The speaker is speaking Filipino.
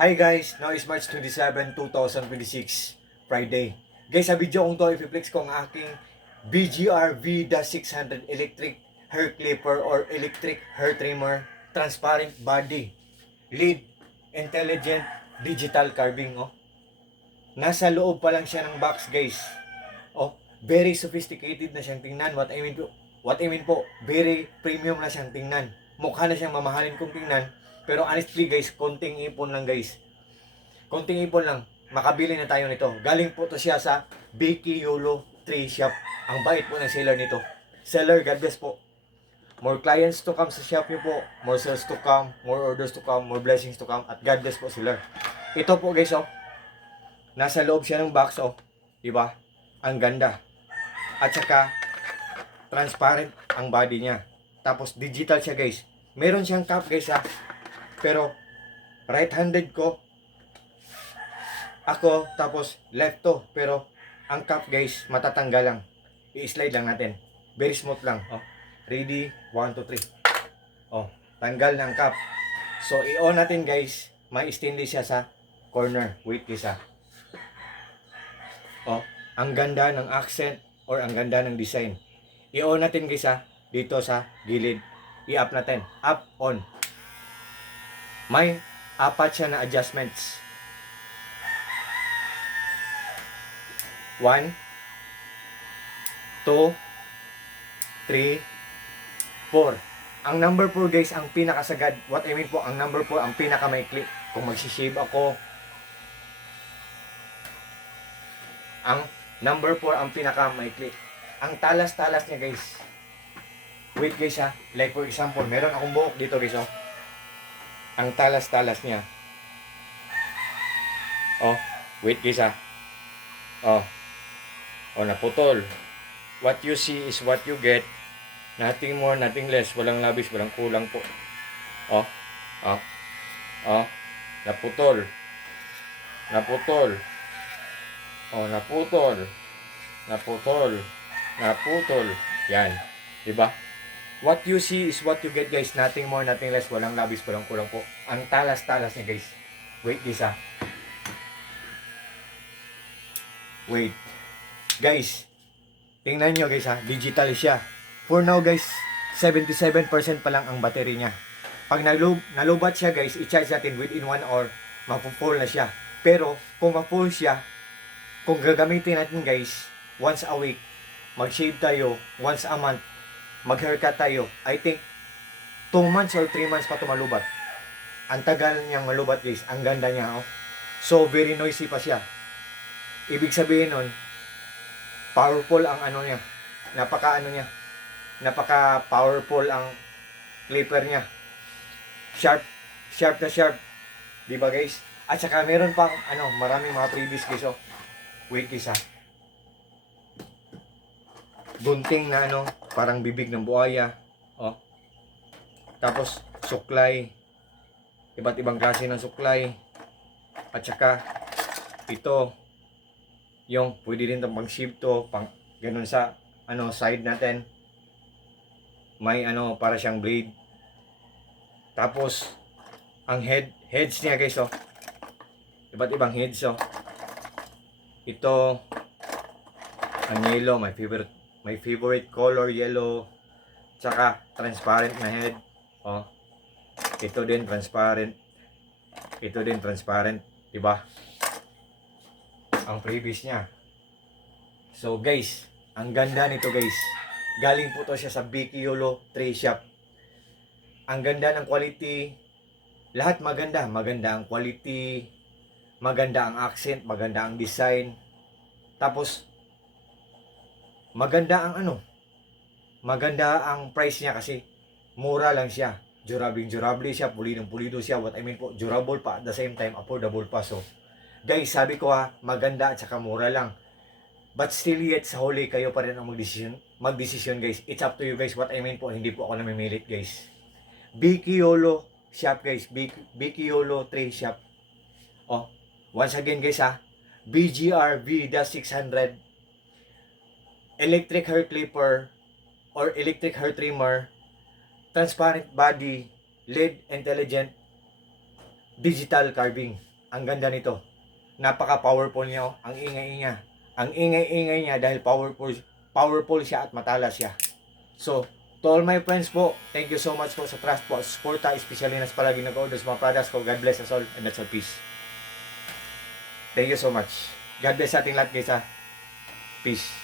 Hi guys, now is March 27, 2026, Friday. Guys, sa video kong to, i-flex ko ang aking BGR V-600 electric hair clipper or electric hair trimmer, transparent body, LED, intelligent digital carving. Oh. Nasa loob pa lang siya ng box, guys. Oh, very sophisticated na siyang tingnan. What I mean po, very premium na siyang tingnan. Mukha na siyang mamahalin kong tingnan. Pero honestly guys, konting ipon lang guys. Konting ipon lang, makabili na tayo nito. Galing po to siya sa Biki Yolo 3 Shop. Ang bait po ng seller nito. Seller, God bless po. More clients to come sa shop niyo po. More sales to come, more orders to come, more blessings to come. At God bless po seller. Ito po guys oh. Nasa loob siya ng box oh. Diba? Ang ganda. At saka transparent ang body niya. Tapos digital siya guys. Meron siyang cap guys ha. Pero right-handed ko ako, tapos left to. Pero ang cap guys, matatanggal lang. I-slide lang natin. Very smooth lang. Oh. Ready? 1, 2, 3. Oh, tanggal ng cap. So i-on natin guys. May stainless siya sa corner. Wait guys. Oh, ang ganda ng accent or ang ganda ng design. I-on natin guys dito sa gilid. I-up natin. Up, on. May apat siya na adjustments. 1, 2, 3, 4. Ang number 4 guys, ang pinakasagad. What I mean po, ang number 4, ang pinakamaikli. Kung magsishave ako, ang number 4 ang pinakamaikli. Ang talas-talas niya guys. Wait guys like for example, meron akong buhok dito guys oh. Ang talas-talas niya. Oh, wait guys Oh. Oh, naputol. What you see is what you get. Nothing more, nothing less. Walang labis, walang kulang po. Oh. Oh. Oh. Naputol. Naputol. Oh, naputol. Naputol. Naputol. Yan. Diba? What you see is what you get guys. Nothing more, nothing less. Walang labis, walang kulang po. Ang talas-talas niya guys. Wait guys Wait. Guys. Tingnan nyo guys Digital siya. For now guys, 77% pa lang ang battery niya. Pag nalubat siya guys, i-charge natin within 1 hour. Mapu-full na siya. Pero kung ma-full siya, kung gagamitin natin guys, once a week, mag-shave tayo, once a month, mag-haircut tayo, I think 2 months or 3 months pa ito malubat. Ang tagal niyang malubat guys. Ang ganda niya oh. So very noisy pa siya. Ibig sabihin nun, powerful ang ano niya. Napaka powerful ang clipper niya. Sharp na sharp. Diba guys? At saka meron pang maraming mga previous guys oh. Wait guys gunting na parang bibig ng buhaya. Oh. Tapos suklay. Iba't ibang klase ng suklay. At saka ito yung pwede din itong pang-shave to, pang ganun sa side natin. May para siyang blade. Tapos ang heads niya guys oh. Iba't ibang heads oh. Ito ang yellow, my favorite color, yellow. Tsaka transparent na head. Oh. Ito din transparent. Ito din transparent, 'di ba? Ang previous niya. So guys, ang ganda nito guys. Galing po to siya sa Biki Yolo 3 Shop. Ang ganda ng quality. Lahat maganda. Maganda ang quality. Maganda ang accent, maganda ang design. Tapos maganda ang maganda ang price niya kasi mura lang siya. Durable siya, pulido siya. What I mean po, durable pa at the same time affordable pa. So guys, sabi ko maganda at saka mura lang. But still yet sa huli kayo pa rin ang magdesisyon guys. It's up to you guys. What I mean po, hindi po ako namimilit guys. Biki Yolo Shop guys. Biki Yolo 3 Shop. Oh, once again guys BGR V-600 electric hair clipper or electric hair trimmer, transparent body, LED intelligent digital carving. ang ganda nito. Napaka-powerful niya, oh. Ang ingay niya. Ang ingay-ingay niya dahil powerful siya at matalas siya. So, to all my friends po, thank you so much po sa trust po, suporta, especially nas palagi nag-order sa mga products ko. God bless us all and that's all. Peace. Thank you so much. God bless sa ating lahat guys ha. Peace.